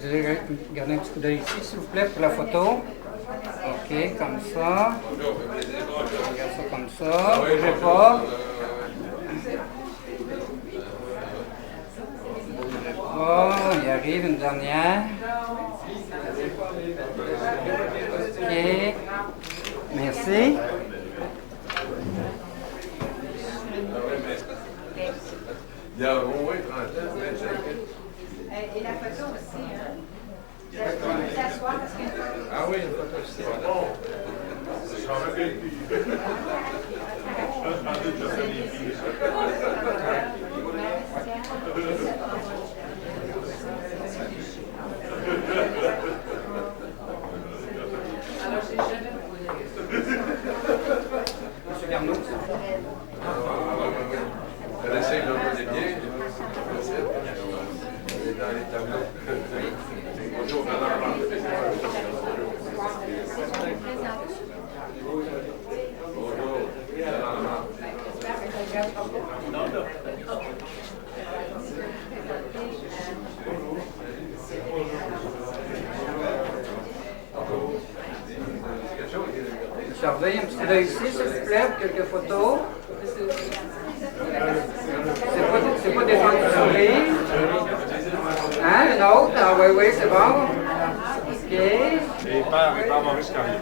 Vous allez garder un petit coup d'œil ici, s'il vous plaît, pour la photo. OK, comme ça. On regarde ça comme ça. Bougez pas. Oh, il arrive une dernière. OK. Merci. Il y a au moins 30 ans, et la photo aussi, hein? S'asseoir parce qu'il y a une photo. Ah oui, une photo aussi. Alors, j'ai jamais Monsieur Garneau. On essaye de le connaître bien. On est dans les tableaux. Bonjour, madame. Surveillez un petit coup d'œil ici, s'il vous plaît, pour quelques photos. C'est pas des gens qui sourient. Hein, une autre? Ah oui, oui, c'est bon. OK. Et Père Maurice Carrier.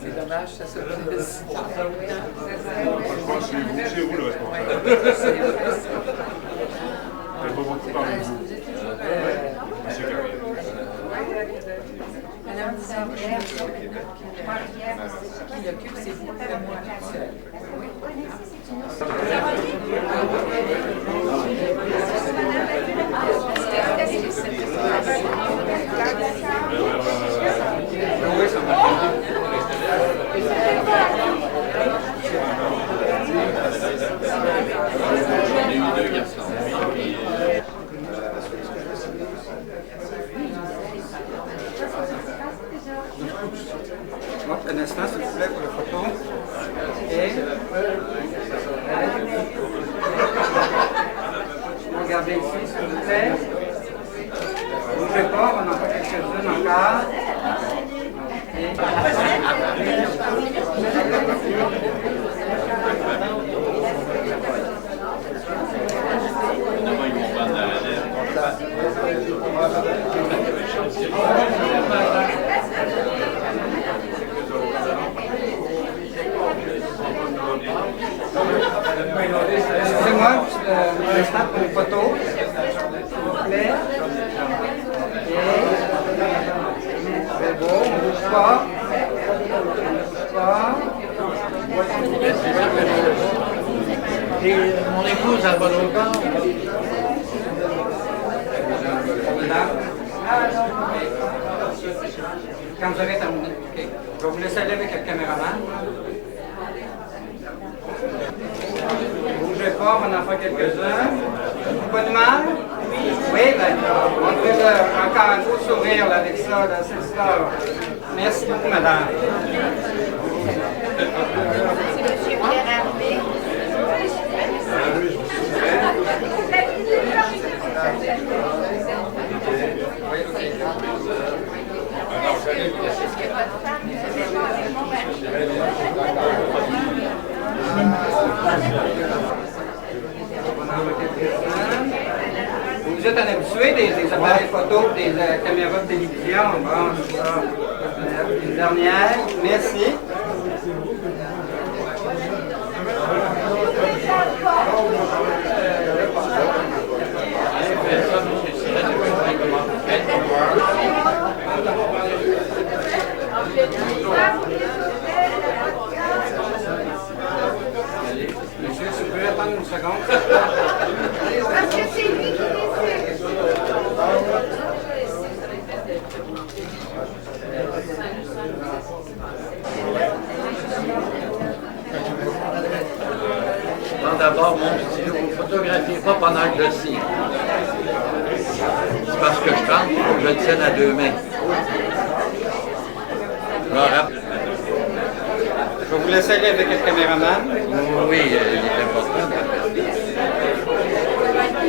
C'est dommage, ça se passe. Je pense que c'est vous le responsable. Je n'ai pas beaucoup parlé de vous. Monsieur Carrier. Madame Isabelle, qui l'occupe, c'est vous, le moi toute seule. Oui, ça un instant, s'il vous plaît, pour la photo. OK. Regardez ici, s'il vous plaît. Bougez pas, on en fait quelques-unes encore. Excusez-moi, un instant pour une photo, s'il vous plaît. C'est beau, on ne bouge pas. On ne bouge pas. Et mon épouse n'a pas longtemps. Quand vous avez terminé, OK. Je vais vous laisser aller avec le caméraman. Ne bougez pas, on va en faire quelques-uns. Pas de mal? Oui, ben, on fait encore un beau sourire là, avec ça, là, c'est ça. Merci beaucoup, madame. C'est monsieur Pierre Hervé. Vous êtes un habitué des appareils photo, des caméras de télévision. Bon, c'est ça. Une dernière. Merci. Monsieur, si vous pouvez attendre une seconde. Parce que c'est lui qui décide. Bon, d'abord, mon stylo, vous ne photographiez pas pendant que je signe. C'est parce que je tente, il faut que je le tienne à deux mains. Voilà. Je vais vous laisser aller avec le caméraman. Oui, il est important.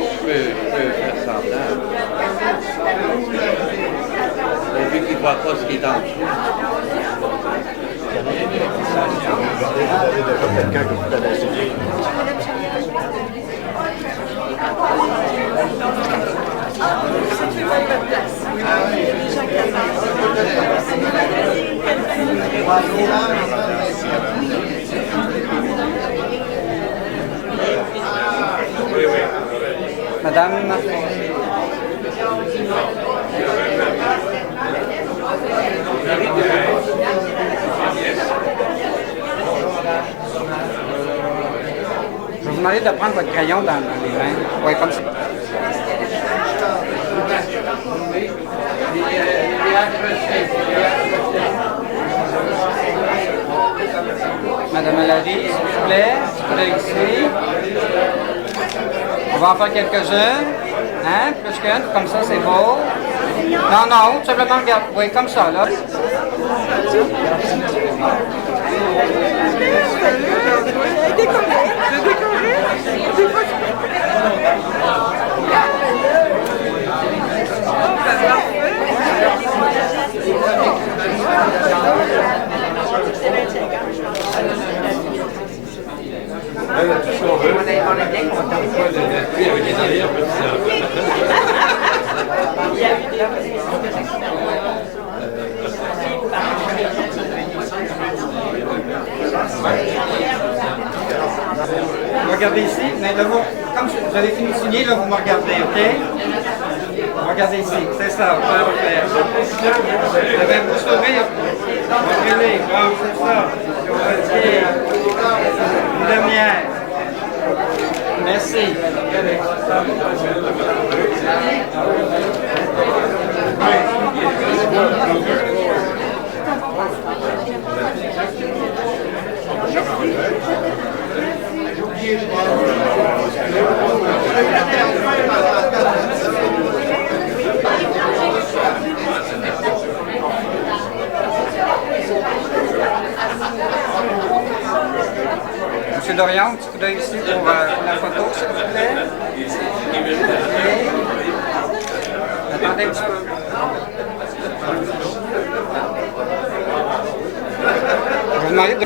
Je peux Et vu qu'il ne voit pas ce qui est en dessous. Quelqu'un que vous connaissez. Madame. Je vais vous demander de prendre votre crayon dans les mains. Oui, comme ça. Madame Malary, s'il vous plaît, ici. On va en faire quelques-unes. Hein? Plus qu'une, comme ça, c'est beau. Non, non, tout simplement regarde. Oui, comme ça, là. On est bien content. Avec les arrières, Regardez ici, mais là, comme vous avez fini de signer, là, vous me regardez, OK? Regardez ici, c'est ça, parfait. Vous avez un beau sourire. Regardez, bon, c'est ça. Une lumière. Merci. Monsieur Dorion, un petit coup d'œil ici pour la photo, s'il vous plaît. Okay. Attendez un petit peu. Je vais vous demander de...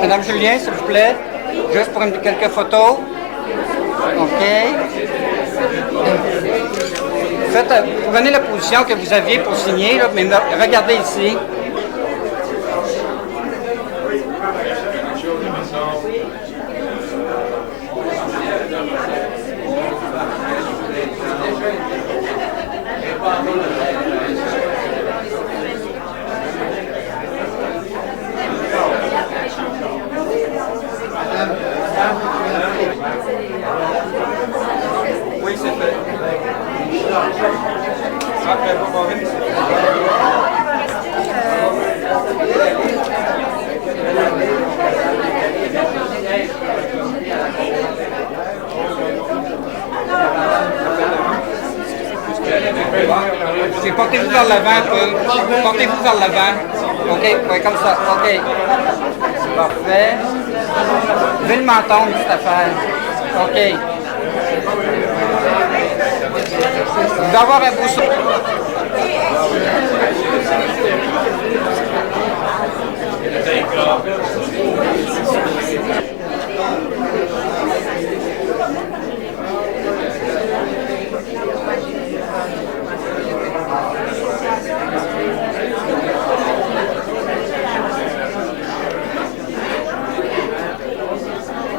Madame Julien, s'il vous plaît, juste pour quelques photos. OK. Prenez la position que vous aviez pour signer, là, mais regardez ici. Oui, c'est fait. Portez-vous vers l'avant un peu. Portez-vous vers l'avant. OK, oui, comme ça. OK. Parfait. Levez le menton, une petite affaire. OK. Vous devez avoir un beau sourire.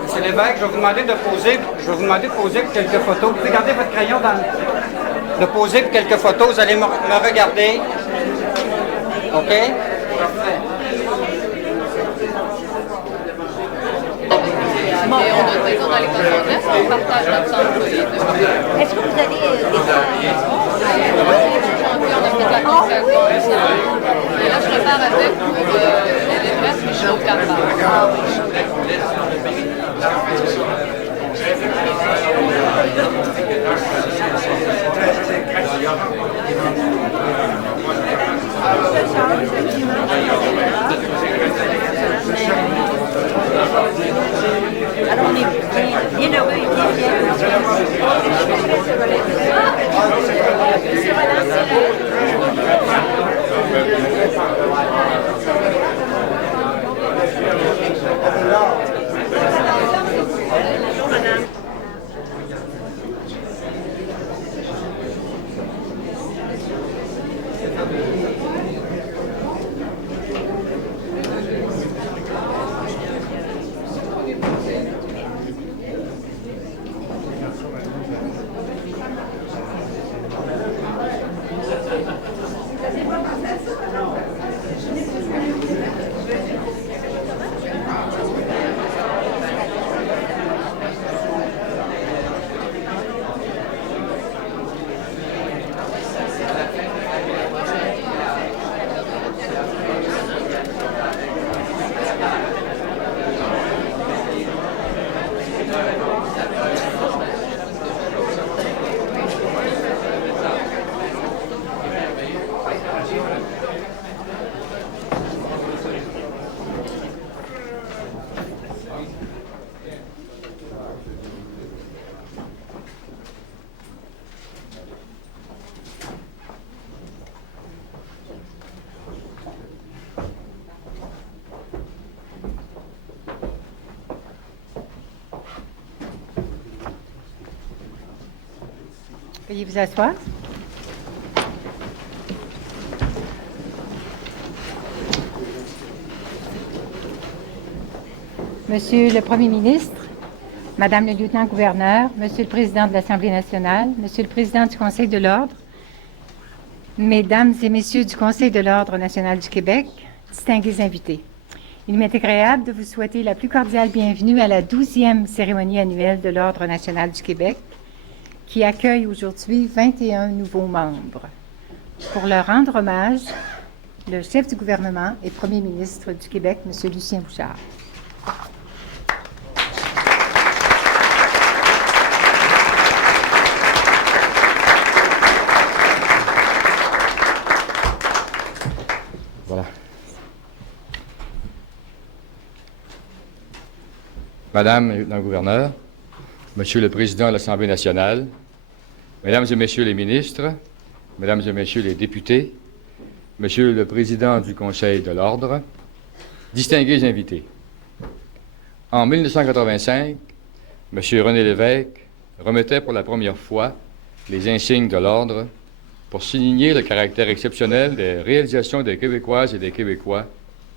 Monsieur Lévesque, je vais vous demander de poser quelques photos. Vous pouvez garder votre crayon de poser pour quelques photos. Vous allez me regarder. OK? Parfait. Et on donne raison dans les conférences, on partage notre centre les deux. Est-ce que vous allez On a fait la conférence. Et là, je repars avec pour les restes, mais je suis au 4 heures. Alors on est bien heureux et bien Veuillez vous asseoir. Monsieur le Premier ministre, Madame le lieutenant-gouverneur, Monsieur le Président de l'Assemblée nationale, Monsieur le Président du Conseil de l'Ordre, Mesdames et Messieurs du Conseil de l'Ordre national du Québec, distingués invités. Il m'est agréable de vous souhaiter la plus cordiale bienvenue à la 12e cérémonie annuelle de l'Ordre national du Québec, qui accueille aujourd'hui 21 nouveaux membres. Pour leur rendre hommage, le chef du gouvernement et Premier ministre du Québec, M. Lucien Bouchard. Voilà. Madame le gouverneur, Monsieur le Président de l'Assemblée nationale, Mesdames et Messieurs les ministres, Mesdames et Messieurs les députés, Monsieur le Président du Conseil de l'Ordre, distingués invités. En 1985, M. René Lévesque remettait pour la première fois les insignes de l'Ordre pour souligner le caractère exceptionnel des réalisations des Québécoises et des Québécois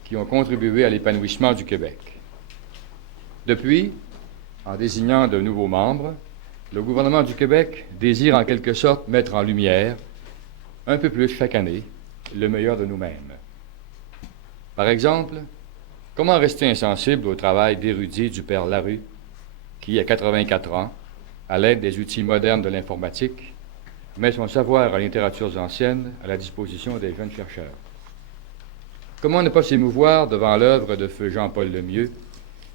qui ont contribué à l'épanouissement du Québec. Depuis, en désignant de nouveaux membres, le gouvernement du Québec désire en quelque sorte mettre en lumière, un peu plus chaque année, le meilleur de nous-mêmes. Par exemple, comment rester insensible au travail d'érudit du père Larue, qui, à 84 ans, à l'aide des outils modernes de l'informatique, met son savoir en littératures anciennes à la disposition des jeunes chercheurs? Comment ne pas s'émouvoir devant l'œuvre de feu Jean-Paul Lemieux,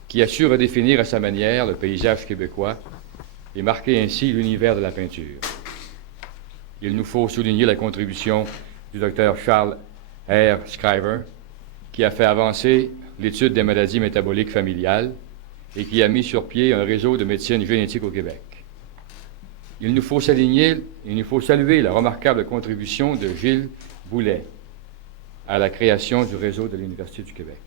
qui a su redéfinir à sa manière le paysage québécois et marquer ainsi l'univers de la peinture? Il nous faut souligner la contribution du docteur Charles R. Scriver, qui a fait avancer l'étude des maladies métaboliques familiales et qui a mis sur pied un réseau de médecine génétique au Québec. Il nous faut saluer la remarquable contribution de Gilles Boulet à la création du réseau de l'Université du Québec.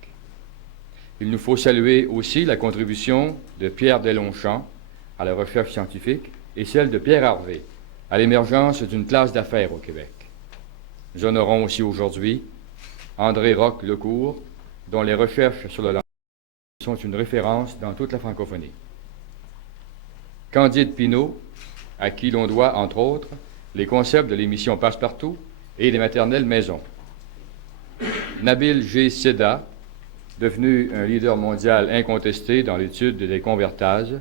Il nous faut saluer aussi la contribution de Pierre Deslongchamps à la recherche scientifique et celle de Pierre Harvey à l'émergence d'une classe d'affaires au Québec. Nous honorons aussi aujourd'hui André Roch-Lecourt, dont les recherches sur le langage sont une référence dans toute la francophonie. Candide Pinault, à qui l'on doit, entre autres, les concepts de l'émission Passe-Partout et des maternelles maison. Nabil G. Seda, devenu un leader mondial incontesté dans l'étude des convertases,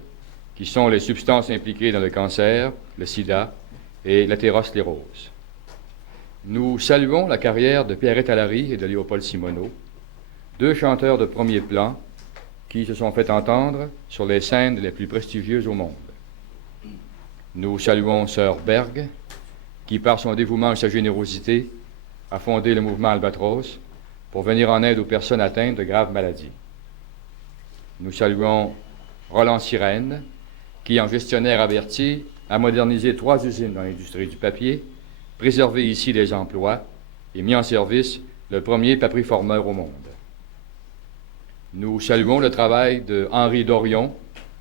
qui sont les substances impliquées dans le cancer, le sida et l'athérosclérose. Nous saluons la carrière de Pierrette Allary et de Léopold Simoneau, deux chanteurs de premier plan qui se sont fait entendre sur les scènes les plus prestigieuses au monde. Nous saluons Sœur Berg, qui par son dévouement et sa générosité a fondé le mouvement Albatros pour venir en aide aux personnes atteintes de graves maladies. Nous saluons Roland Sirène, qui, en gestionnaire averti, a modernisé 3 usines dans l'industrie du papier, préservé ici les emplois et mis en service le premier papier-formeur au monde. Nous saluons le travail de Henri Dorion,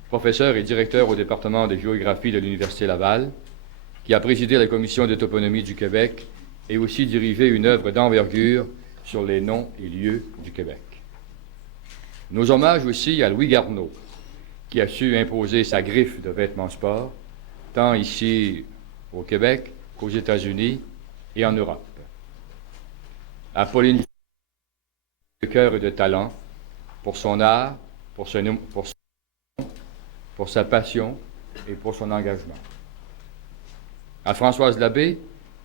professeur et directeur au département de géographie de l'Université Laval, qui a présidé la commission de toponymie du Québec et aussi dirigé une œuvre d'envergure sur les noms et lieux du Québec. Nos hommages aussi à Louis Garneau, qui a su imposer sa griffe de vêtements sport, tant ici au Québec qu'aux États-Unis et en Europe. À Pauline de cœur et de talent, pour son art, pour sa passion et pour son engagement. À Françoise Labbé,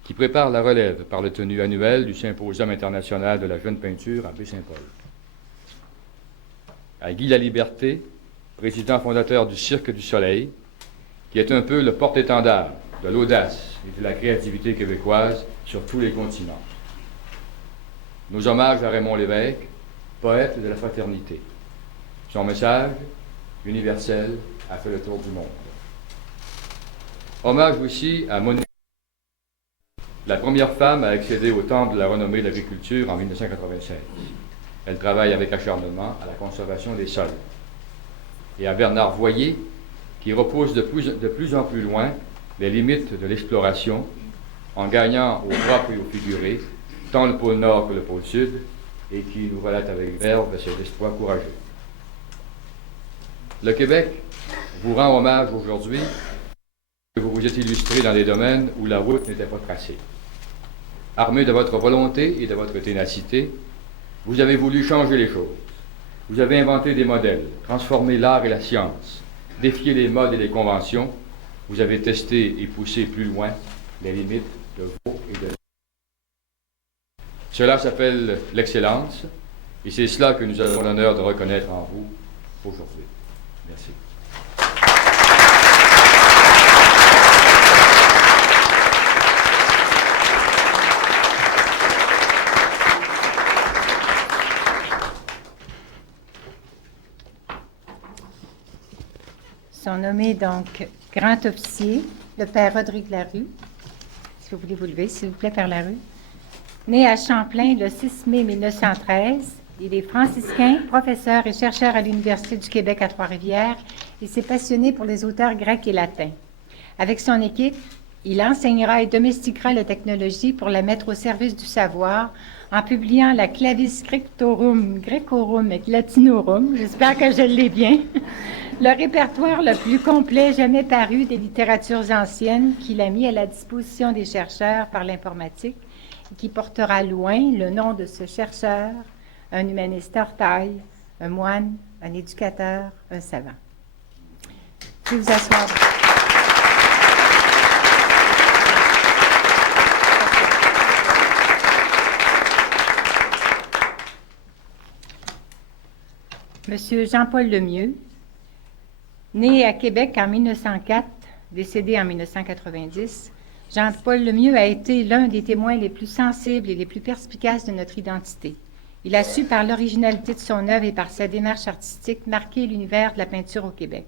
qui prépare la relève par le tenue annuel du Symposium international de la jeune peinture à Baie-Saint-Paul. À Guy Laliberté, président fondateur du Cirque du Soleil, qui est un peu le porte-étendard de l'audace et de la créativité québécoise sur tous les continents. Nos hommages à Raymond Lévesque, poète de la fraternité. Son message, universel, a fait le tour du monde. Hommage aussi à Monique, la première femme à accéder au temple de la renommée de l'agriculture en 1996. Elle travaille avec acharnement à la conservation des sols. Et à Bernard Voyer, qui repousse de plus en plus loin les limites de l'exploration, en gagnant au propre et au figuré, tant le pôle Nord que le pôle Sud, et qui nous relate avec verve ses exploits courageux. Le Québec vous rend hommage aujourd'hui, que vous vous êtes illustré dans des domaines où la route n'était pas tracée. Armé de votre volonté et de votre ténacité, vous avez voulu changer les choses. Vous avez inventé des modèles, transformé l'art et la science, défié les modes et les conventions. Vous avez testé et poussé plus loin les limites de vos et de... Cela s'appelle l'excellence, et c'est cela que nous avons l'honneur de reconnaître en vous aujourd'hui. Merci. Sont nommés donc grand officier, le père Rodrigue Larue. Si vous voulez vous lever, s'il vous plaît, père Larue. Né à Champlain le 6 mai 1913, il est franciscain, professeur et chercheur à l'Université du Québec à Trois-Rivières et s'est passionné pour les auteurs grecs et latins. Avec son équipe, il enseignera et domestiquera la technologie pour la mettre au service du savoir en publiant la Clavis Grecorum et Latinorum, j'espère que je l'ai bien, le répertoire le plus complet jamais paru des littératures anciennes qu'il a mis à la disposition des chercheurs par l'informatique et qui portera loin le nom de ce chercheur, un humaniste hors taille, un moine, un éducateur, un savant. Je vais vous asseoir. Monsieur Jean-Paul Lemieux, né à Québec en 1904, décédé en 1990, Jean-Paul Lemieux a été l'un des témoins les plus sensibles et les plus perspicaces de notre identité. Il a su, par l'originalité de son œuvre et par sa démarche artistique, marquer l'univers de la peinture au Québec.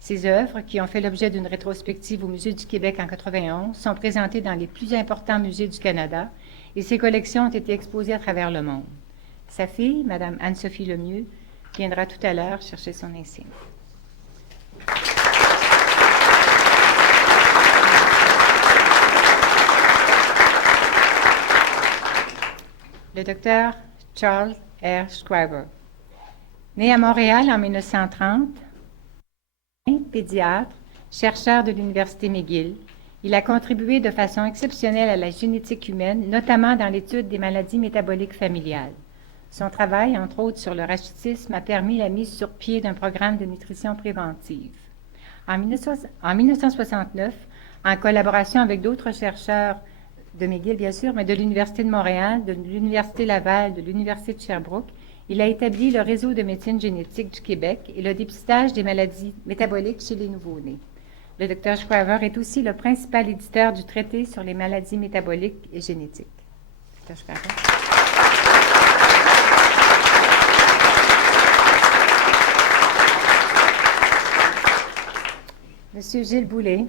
Ses œuvres, qui ont fait l'objet d'une rétrospective au Musée du Québec en 1991, sont présentées dans les plus importants musées du Canada et ses collections ont été exposées à travers le monde. Sa fille, Mme Anne-Sophie Lemieux, viendra tout à l'heure chercher son insigne. Le docteur Charles R. Schreiber. Né à Montréal en 1930, pédiatre, chercheur de l'Université McGill, il a contribué de façon exceptionnelle à la génétique humaine, notamment dans l'étude des maladies métaboliques familiales. Son travail, entre autres sur le rachitisme, a permis la mise sur pied d'un programme de nutrition préventive. En 1969, en collaboration avec d'autres chercheurs de McGill, bien sûr, mais de l'Université de Montréal, de l'Université Laval, de l'Université de Sherbrooke, Il a établi le réseau de médecine génétique du Québec et le dépistage des maladies métaboliques chez les nouveau-nés. Le Dr Shriver est aussi le principal éditeur du traité sur les maladies métaboliques et génétiques. Dr Shriver. Monsieur Gilles Boulay,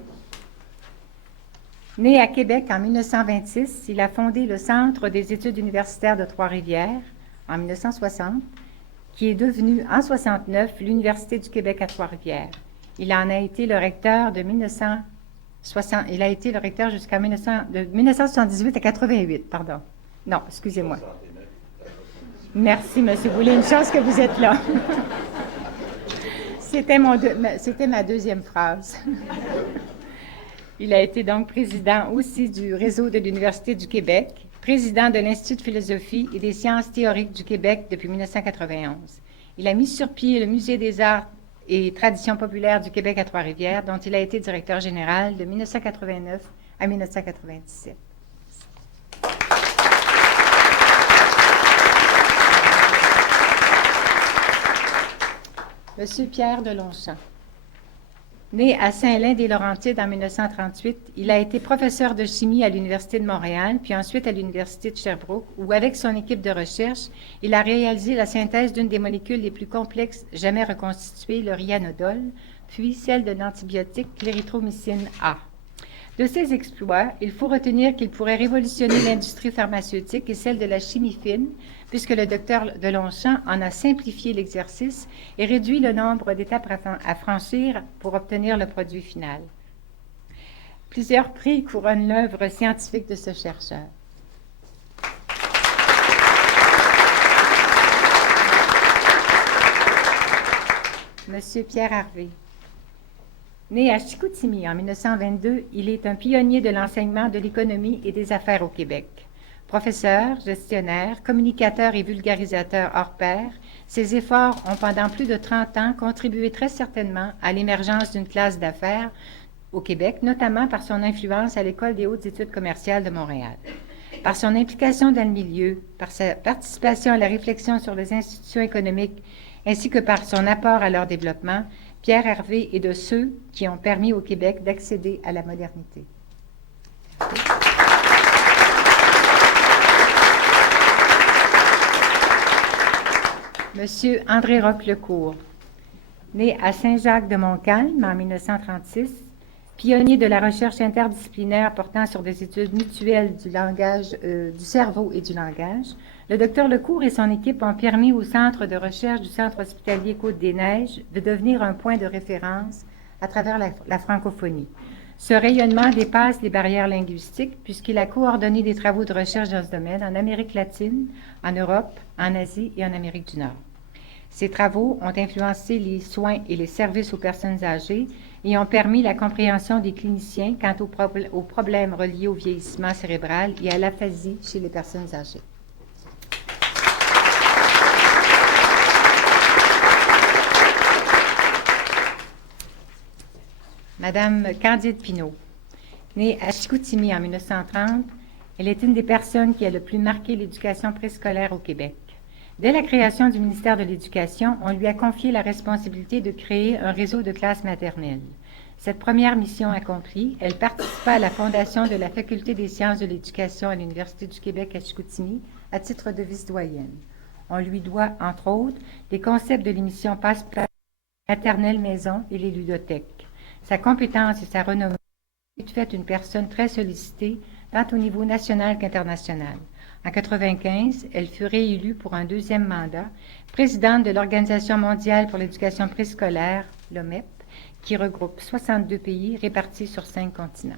né à Québec en 1926, il a fondé le Centre des études universitaires de Trois-Rivières en 1960, qui est devenu en 1969 l'Université du Québec à Trois-Rivières. Il en a été le recteur de 1960. Il a été le recteur jusqu'à 1978 à 88, pardon. Non, excusez-moi. Merci, Monsieur Boulay. Une chance que vous êtes là. C'était ma deuxième phrase. Il a été donc président aussi du réseau de l'Université du Québec, président de l'Institut de philosophie et des sciences théoriques du Québec depuis 1991. Il a mis sur pied le Musée des arts et traditions populaires du Québec à Trois-Rivières, dont il a été directeur général de 1989 à 1997. Monsieur Pierre de Longchamp. Né à Saint-Lin-des-Laurentides en 1938, il a été professeur de chimie à l'Université de Montréal, puis ensuite à l'Université de Sherbrooke, où, avec son équipe de recherche, il a réalisé la synthèse d'une des molécules les plus complexes jamais reconstituées, le ryanodol, puis celle de l'antibiotique l'érythromycine A. De ses exploits, il faut retenir qu'il pourrait révolutionner l'industrie pharmaceutique et celle de la chimie fine, puisque le docteur de Longchamp en a simplifié l'exercice et réduit le nombre d'étapes à franchir pour obtenir le produit final. Plusieurs prix couronnent l'œuvre scientifique de ce chercheur. Monsieur Pierre Harvey. Né à Chicoutimi en 1922, il est un pionnier de l'enseignement de l'économie et des affaires au Québec. Professeur, gestionnaire, communicateur et vulgarisateur hors pair, ses efforts ont pendant plus de 30 ans contribué très certainement à l'émergence d'une classe d'affaires au Québec, notamment par son influence à l'École des hautes études commerciales de Montréal. Par son implication dans le milieu, par sa participation à la réflexion sur les institutions économiques, ainsi que par son apport à leur développement, Pierre Harvey est de ceux qui ont permis au Québec d'accéder à la modernité. Monsieur André Roch-Lecourt, né à Saint-Jacques-de-Montcalm en 1936, pionnier de la recherche interdisciplinaire portant sur des études mutuelles du langage, du cerveau et du langage, le docteur Lecourt et son équipe ont permis au Centre de recherche du Centre hospitalier Côte-des-Neiges de devenir un point de référence à travers la francophonie. Ce rayonnement dépasse les barrières linguistiques puisqu'il a coordonné des travaux de recherche dans ce domaine en Amérique latine, en Europe, en Asie et en Amérique du Nord. Ces travaux ont influencé les soins et les services aux personnes âgées et ont permis la compréhension des cliniciens quant aux problèmes reliés au vieillissement cérébral et à l'aphasie chez les personnes âgées. Madame Candide Pinault, née à Chicoutimi en 1930, elle est une des personnes qui a le plus marqué l'éducation préscolaire au Québec. Dès la création du ministère de l'Éducation, on lui a confié la responsabilité de créer un réseau de classes maternelles. Cette première mission accomplie, elle participa à la fondation de la Faculté des sciences de l'éducation à l'Université du Québec à Chicoutimi à titre de vice-doyenne. On lui doit, entre autres, les concepts de l'émission Passe-Place, maternelle maison et les ludothèques. Sa compétence et sa renommée ont fait une personne très sollicitée, tant au niveau national qu'international. En 1995, elle fut réélue pour un deuxième mandat, présidente de l'Organisation mondiale pour l'éducation préscolaire, l'OMEP, qui regroupe 62 pays répartis sur 5 continents.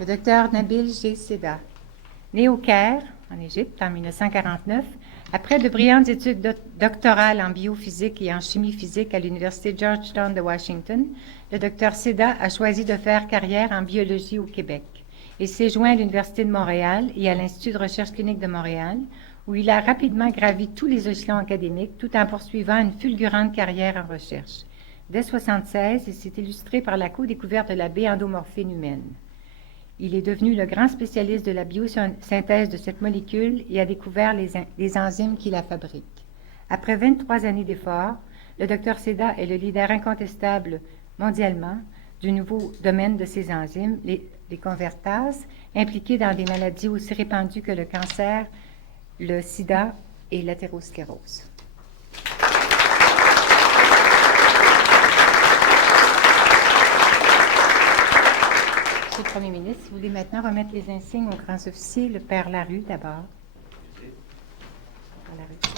Le docteur Nabil G. Seda, né au Caire, en Égypte, en 1949, après de brillantes études doctorales en biophysique et en chimie physique à l'Université Georgetown de Washington, le docteur Seda a choisi de faire carrière en biologie au Québec. Il s'est joint à l'Université de Montréal et à l'Institut de recherche clinique de Montréal, où il a rapidement gravi tous les échelons académiques tout en poursuivant une fulgurante carrière en recherche. Dès 1976, il s'est illustré par la co-découverte de la B-endomorphine humaine. Il est devenu le grand spécialiste de la biosynthèse de cette molécule et a découvert les enzymes qui la fabriquent. Après 23 années d'efforts, le Dr Seda est le leader incontestable mondialement du nouveau domaine de ces enzymes, les convertases, impliquées dans des maladies aussi répandues que le cancer, le sida et l'athérosclérose. Monsieur le Premier ministre, si vous voulez maintenant remettre les insignes aux grands officiers, le Père Larue d'abord. Père Larue.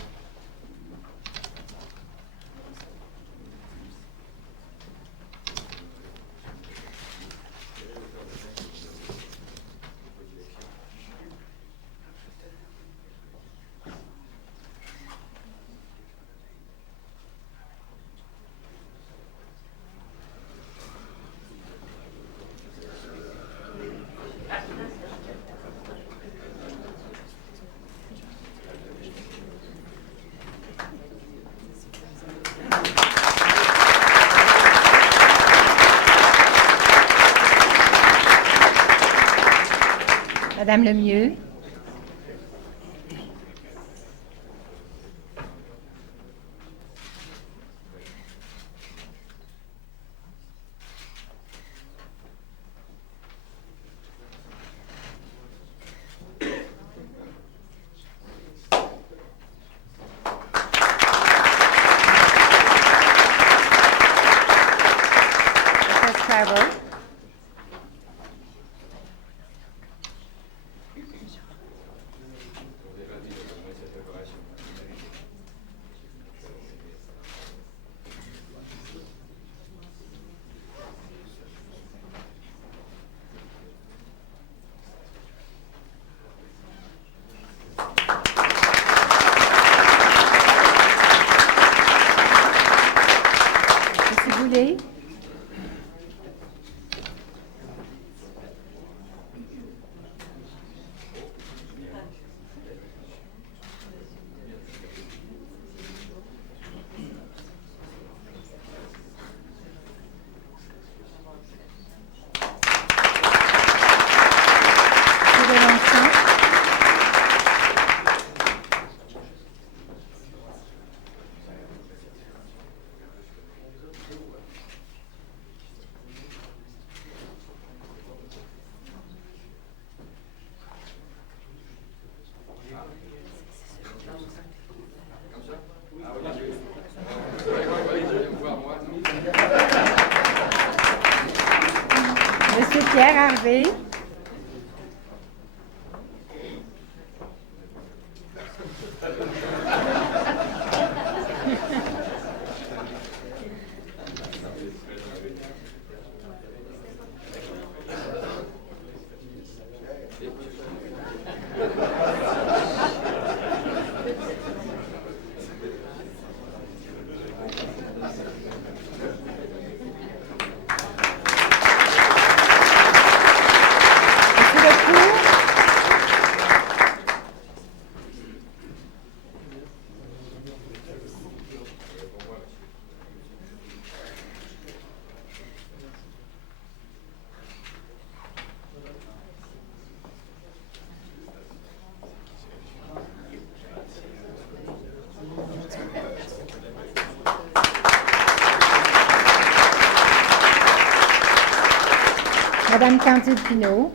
Madame Lemieux. Monsieur Pierre Harvey. Madame Candide Pinault.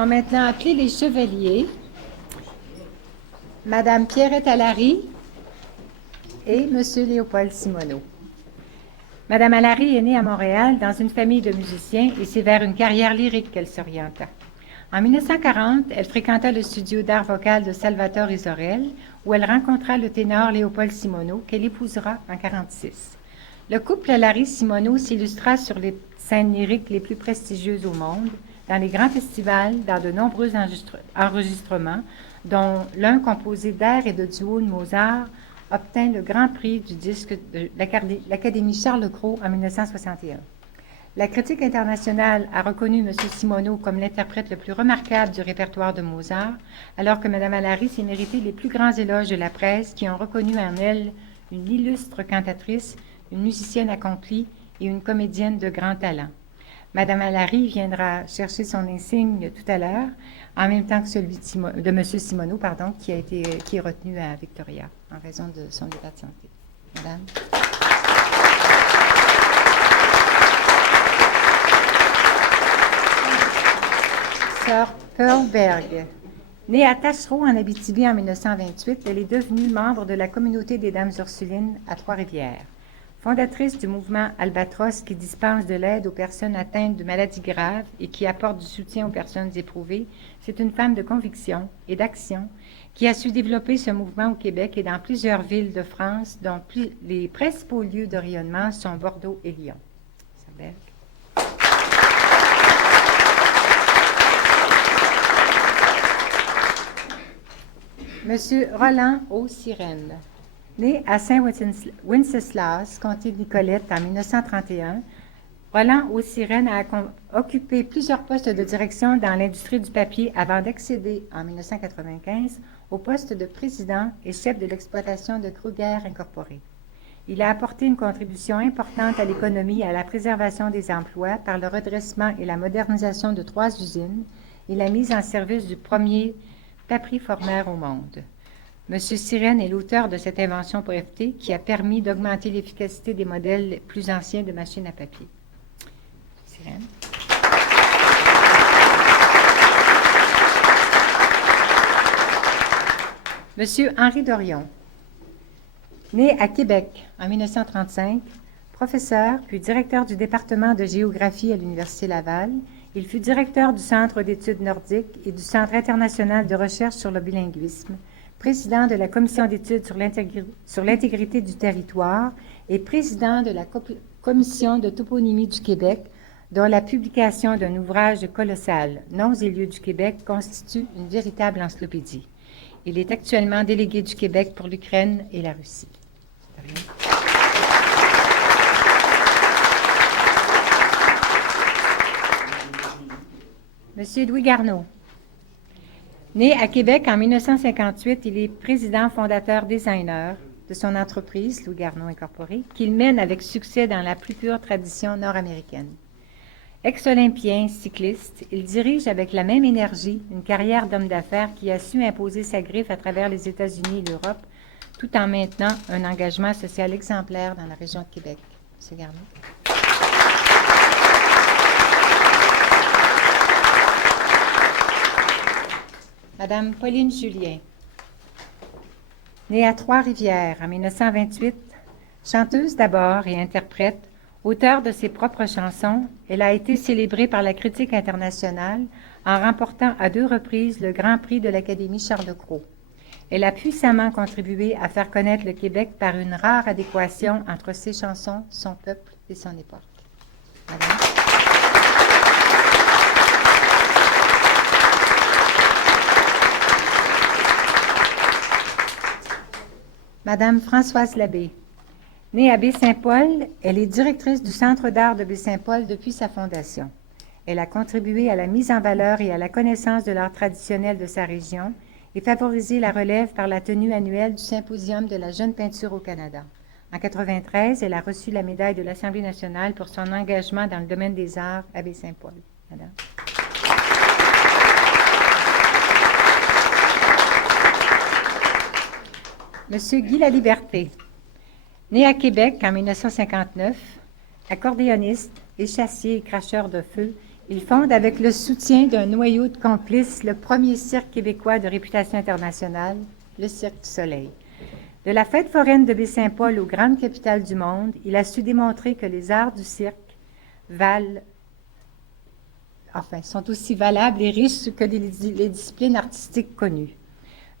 sont maintenant appelés les chevaliers. Madame Pierrette Allary et Monsieur Léopold Simoneau. Madame Allary est née à Montréal dans une famille de musiciens et c'est vers une carrière lyrique qu'elle s'orienta. En 1940, elle fréquenta le studio d'art vocal de Salvatore Isorel, où elle rencontra le ténor Léopold Simoneau, qu'elle épousera en 1946. Le couple Allary-Simoneau s'illustra sur les scènes lyriques les plus prestigieuses au monde, dans les grands festivals, dans de nombreux enregistrements, dont l'un composé d'airs et de duos de Mozart, obtint le grand prix du disque de l'Académie Charles-Cros en 1961. La critique internationale a reconnu M. Simoneau comme l'interprète le plus remarquable du répertoire de Mozart, alors que Mme Allary s'est mérité les plus grands éloges de la presse qui ont reconnu en elle une illustre cantatrice, une musicienne accomplie et une comédienne de grand talent. Mme Allary viendra chercher son insigne tout à l'heure, en même temps que celui de M. Simoneau, qui est retenu à Victoria en raison de son état de santé. Madame. Sœur Pearl Berg. Née à Taschereau, en Abitibi, en 1928, elle est devenue membre de la communauté des Dames Ursulines à Trois-Rivières. Fondatrice du mouvement Albatros qui dispense de l'aide aux personnes atteintes de maladies graves et qui apporte du soutien aux personnes éprouvées, c'est une femme de conviction et d'action qui a su développer ce mouvement au Québec et dans plusieurs villes de France, dont les principaux lieux de rayonnement sont Bordeaux et Lyon. Monsieur Roland O. Sirène. Né à Saint-Wenceslas, comté de Nicolette, en 1931, Roland O. Sirène a occupé plusieurs postes de direction dans l'industrie du papier avant d'accéder, en 1995, au poste de président et chef de l'exploitation de Kruger Incorporé. Il a apporté une contribution importante à l'économie et à la préservation des emplois par le redressement et la modernisation de 3 usines et la mise en service du premier papier-formeur au monde. M. Sirène est l'auteur de cette invention brevetée qui a permis d'augmenter l'efficacité des modèles plus anciens de machines à papier. Sirène. M. Henri Dorion. Né à Québec en 1935, professeur puis directeur du département de géographie à l'Université Laval, il fut directeur du Centre d'études nordiques et du Centre international de recherche sur le bilinguisme, président de la Commission d'études sur l'intégrité du territoire et président de la Commission de toponymie du Québec, dont la publication d'un ouvrage colossal, Noms et lieux du Québec, constitue une véritable encyclopédie. Il est actuellement délégué du Québec pour l'Ukraine et la Russie. Monsieur Louis Garneau. Né à Québec en 1958, il est président fondateur designer de son entreprise, Louis Garneau Incorporé, qu'il mène avec succès dans la plus pure tradition nord-américaine. Ex-olympien, cycliste, il dirige avec la même énergie une carrière d'homme d'affaires qui a su imposer sa griffe à travers les États-Unis et l'Europe, tout en maintenant un engagement social exemplaire dans la région de Québec. M. Garneau. Madame Pauline Julien. Née à Trois-Rivières en 1928, chanteuse d'abord et interprète, auteure de ses propres chansons, elle a été célébrée par la critique internationale en remportant à 2 reprises le Grand Prix de l'Académie Charles-Cros. Elle a puissamment contribué à faire connaître le Québec par une rare adéquation entre ses chansons, son peuple et son époque. Madame. Madame Françoise Labbé. Née à Baie-Saint-Paul, elle est directrice du Centre d'art de Baie-Saint-Paul depuis sa fondation. Elle a contribué à la mise en valeur et à la connaissance de l'art traditionnel de sa région et favorisé la relève par la tenue annuelle du Symposium de la jeune peinture au Canada. En 1993, elle a reçu la médaille de l'Assemblée nationale pour son engagement dans le domaine des arts à Baie-Saint-Paul. Madame. Monsieur Guy Laliberté. Né à Québec en 1959, accordéoniste, échassier et cracheur de feu, Il fonde avec le soutien d'un noyau de complices le premier cirque québécois de réputation internationale, le Cirque du Soleil. De la fête foraine de Baie-Saint-Paul aux grandes capitales du monde, il a su démontrer que les arts du cirque sont aussi valables et riches que les disciplines artistiques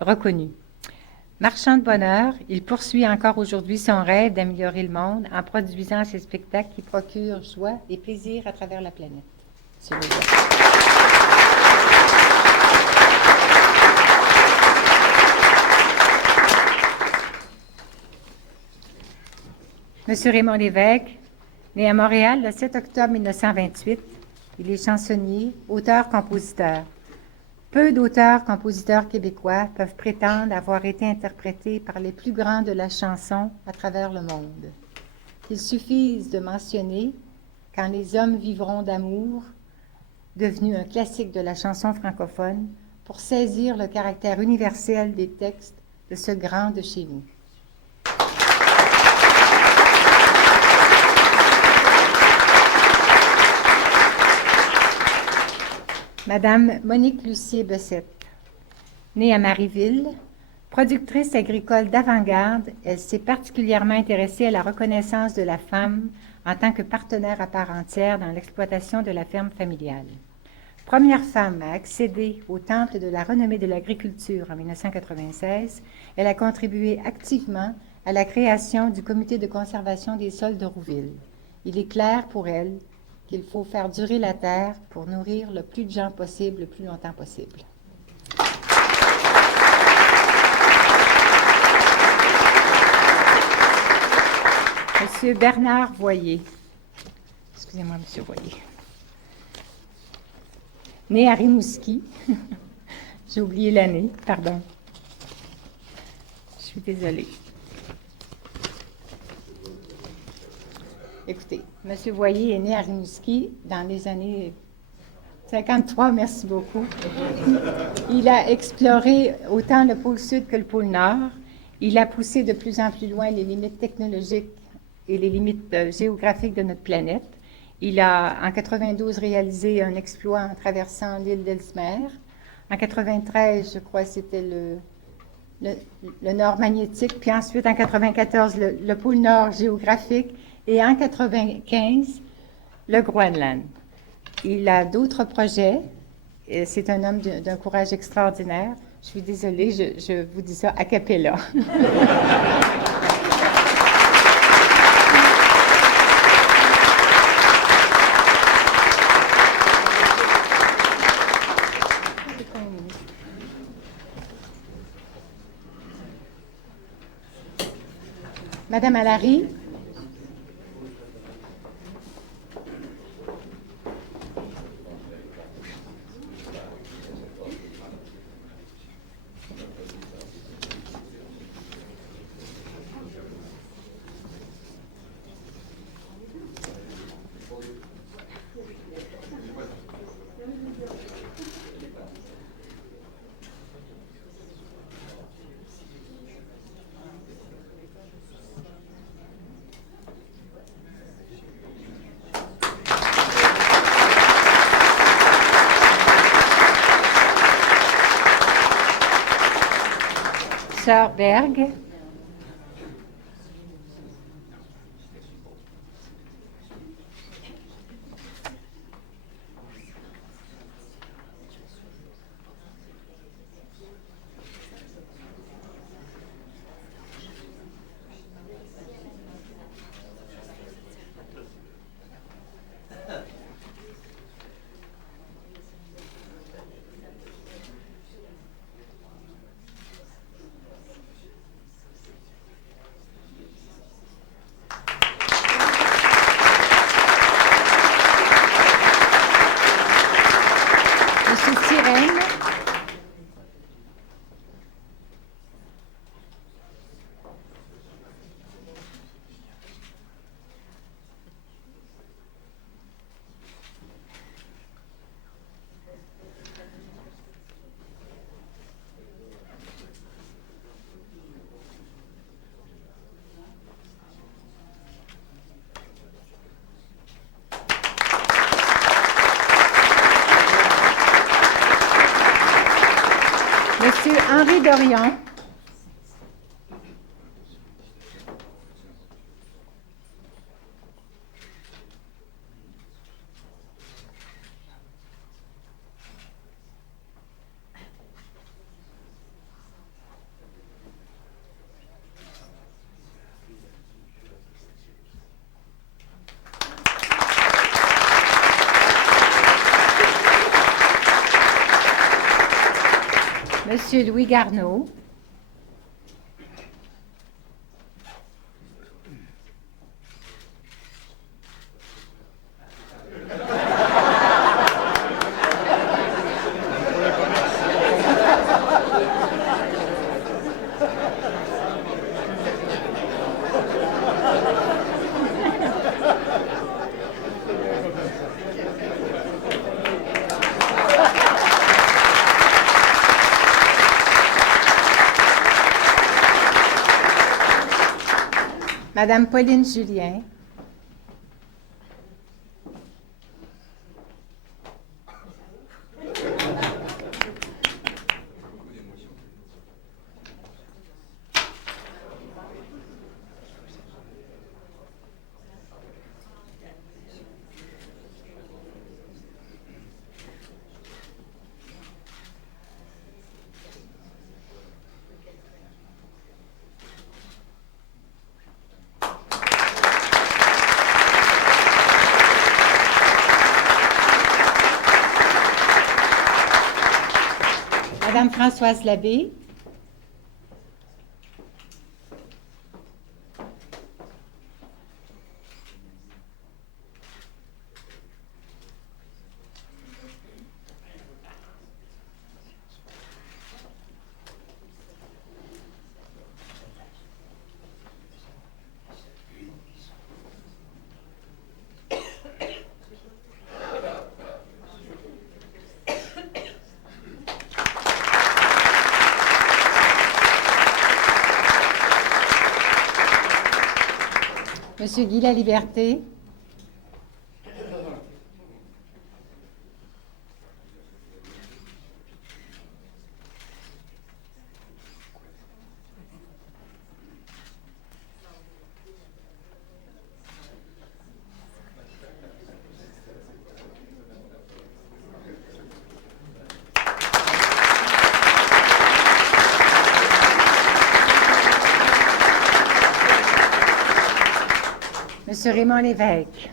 reconnues. Marchand de bonheur, il poursuit encore aujourd'hui son rêve d'améliorer le monde en produisant ces spectacles qui procurent joie et plaisir à travers la planète. Monsieur Raymond Lévesque, né à Montréal le 7 octobre 1928, il est chansonnier, auteur-compositeur. Peu d'auteurs-compositeurs québécois peuvent prétendre avoir été interprétés par les plus grands de la chanson à travers le monde. Il suffise de mentionner « Quand les hommes vivront d'amour », devenu un classique de la chanson francophone, pour saisir le caractère universel des textes de ce grand de chez nous. Madame Monique Lucier-Bessette, née à Marieville, productrice agricole d'avant-garde, elle s'est particulièrement intéressée à la reconnaissance de la femme en tant que partenaire à part entière dans l'exploitation de la ferme familiale. Première femme à accéder au Temple de la renommée de l'agriculture en 1996, elle a contribué activement à la création du Comité de conservation des sols de Rouville. Il est clair pour elle qu'il faut faire durer la terre pour nourrir le plus de gens possible, le plus longtemps possible. Monsieur Bernard Voyer. Excusez-moi, Monsieur Voyer. Né à Rimouski. J'ai oublié l'année, pardon. Je suis désolée. Écoutez, M. Voyer est né à Rimouski dans les années 53, merci beaucoup. Il a exploré autant le pôle sud que le pôle nord. Il a poussé de plus en plus loin les limites technologiques et les limites géographiques de notre planète. Il a, en 92, réalisé un exploit en traversant l'île d'Ellesmer. En 93, je crois, c'était le nord magnétique. Puis ensuite, en 94, le pôle nord géographique. Et en 95, le Groenland. Il a d'autres projets. C'est un homme d'un courage extraordinaire. Je suis désolée, je vous dis ça a cappella. Madame Allary. Sœur Berg. Dorion. Monsieur Louis Garneau. Madame Pauline Julien. Madame Françoise Labbé. Monsieur Guy Laliberté. Monsieur Raymond Lévesque.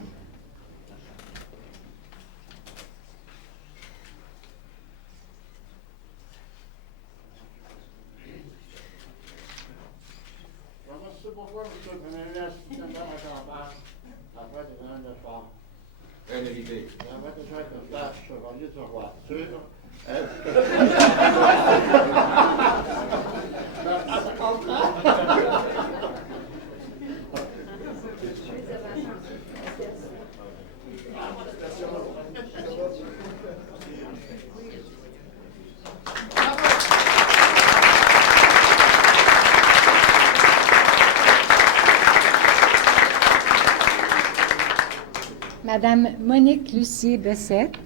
Madame Monique Lucier-Bessette.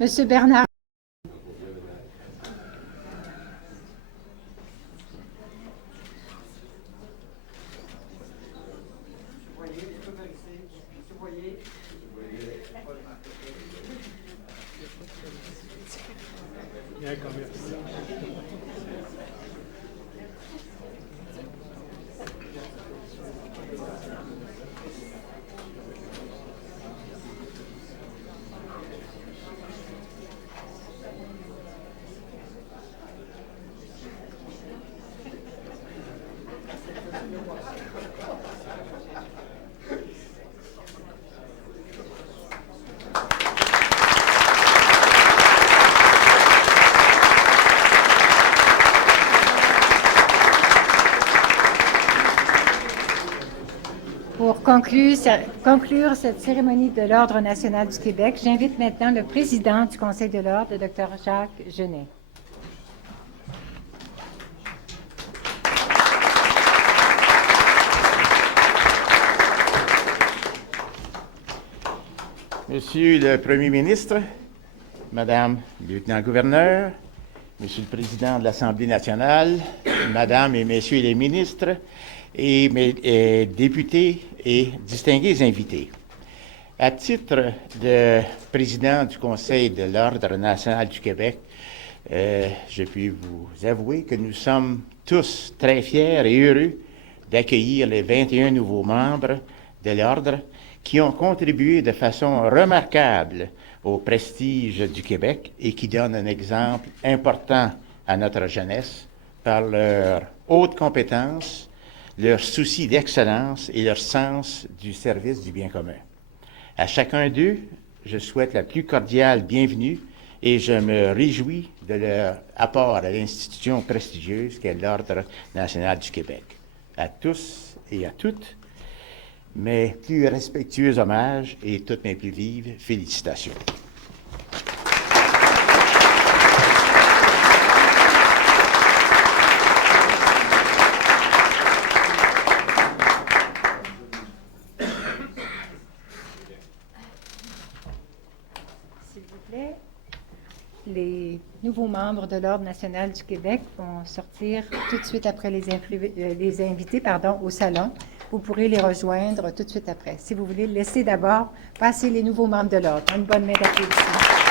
Monsieur Bernard. conclure cette cérémonie de l'Ordre national du Québec, j'invite maintenant le président du Conseil de l'Ordre, le Dr Jacques Genet. Monsieur le Premier ministre, Madame le lieutenant-gouverneur, Monsieur le Président de l'Assemblée nationale, Madame et Messieurs les ministres et mes députés et distingués invités. À titre de Président du Conseil de l'Ordre national du Québec, je puis vous avouer que nous sommes tous très fiers et heureux d'accueillir les 21 nouveaux membres de l'Ordre qui ont contribué de façon remarquable au prestige du Québec et qui donnent un exemple important à notre jeunesse par leur haute compétence, leur souci d'excellence et leur sens du service du bien commun. À chacun d'eux, je souhaite la plus cordiale bienvenue et je me réjouis de leur apport à l'institution prestigieuse qu'est l'Ordre national du Québec. À tous et à toutes, mes plus respectueux hommages et toutes mes plus vives félicitations. S'il vous plaît, les nouveaux membres de l'Ordre national du Québec vont sortir tout de suite après les invités au salon. Vous pourrez les rejoindre tout de suite après. Si vous voulez, laissez d'abord passer les nouveaux membres de l'Ordre. Une bonne main d'applaudissements.